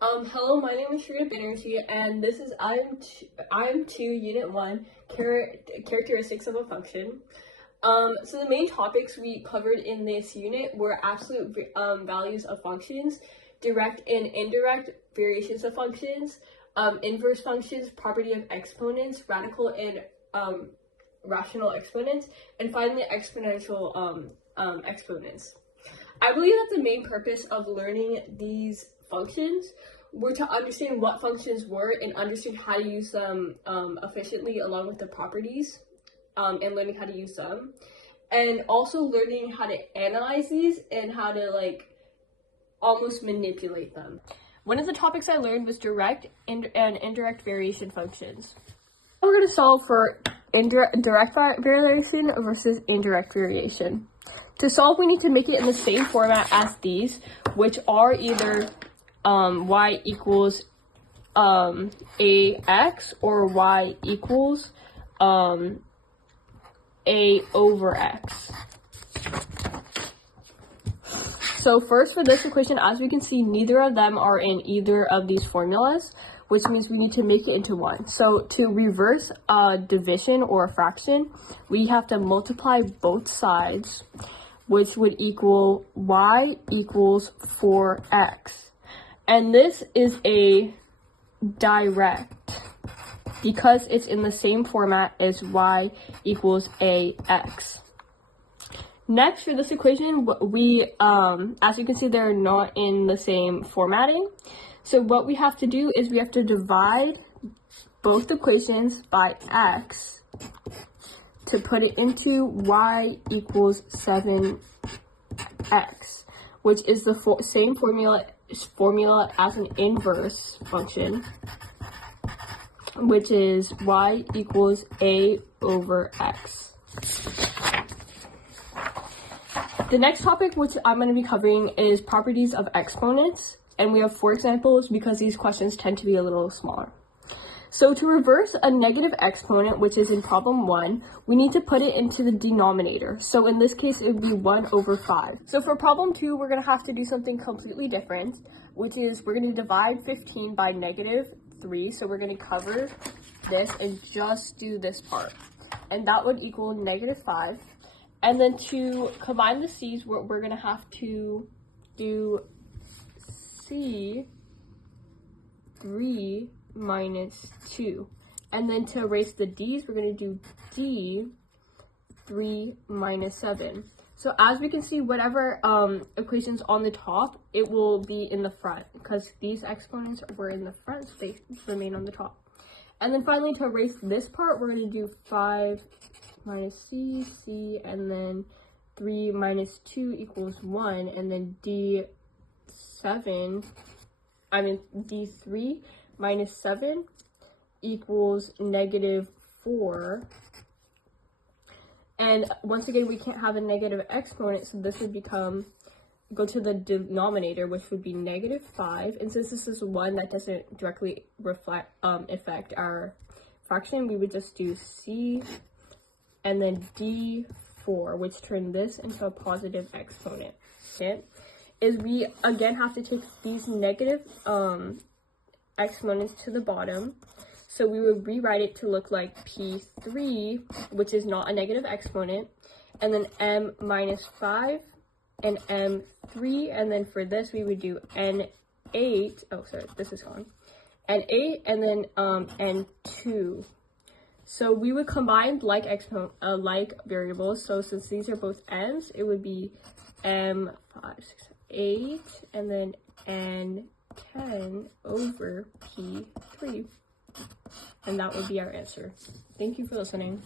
Hello, my name is Shrita Banerjee, and this is IM2 Unit 1, Characteristics of a Function. So the main topics we covered in this unit were absolute values of functions, direct and indirect variations of functions, inverse functions, property of exponents, radical and rational exponents, and finally exponential exponents. I believe that the main purpose of learning these functions were to understand what functions were and understand how to use them efficiently along with the properties and learning how to use them, and also learning how to analyze these and how to almost manipulate them. One of the topics I learned was direct and indirect variation functions. We're going to solve for direct variation versus indirect variation. To solve, we need to make it in the same format as these, which are either y equals ax or y equals a over x. So first, for this equation, as we can see, neither of them are in either of these formulas, which means we need to make it into one. So to reverse a division or a fraction, we have to multiply both sides, which would equal y equals 4x. And this is a direct because it's in the same format as y equals ax. Next, for this equation, we, as you can see, they're not in the same formatting. So what we have to do is we have to divide both equations by x to put it into y equals 7x, which is the same formula as an inverse function, which is y equals a over x. The next topic which I'm going to be covering is properties of exponents, and we have 4 examples because these questions tend to be a little smaller. So to reverse a negative exponent, which is in problem 1, we need to put it into the denominator. So in this case, it would be 1 over 5. So for problem 2, we're going to have to do something completely different, which is we're going to divide 15 by negative 3. So we're going to cover this and just do this part. And that would equal negative 5. And then to combine the c's, we're going to have to do c 3 minus 2. And then to erase the d's, we're going to do d 3 minus 7. So as we can see, whatever equation's on the top, it will be in the front because these exponents were in the front, so they remain on the top. And then finally, to erase this part, we're going to do 5 minus c, and then 3 minus 2 equals 1, and then d3 minus 7 equals negative 4. And once again, we can't have a negative exponent, so this would go to the denominator, which would be negative 5. And since this is one that doesn't directly affect our fraction, we would just do c and then d4, which turn this into a positive exponent. Is we again have to take these negative exponents to the bottom. So we would rewrite it to look like p3, which is not a negative exponent, and then m minus 5 and m3, and then for this we would do n8, oh sorry, this is gone, n8, and then n2. So we would combine like variables, so since these are both n's, it would be m5, 6, 8, and then n10 over p3. And that would be our answer. Thank you for listening.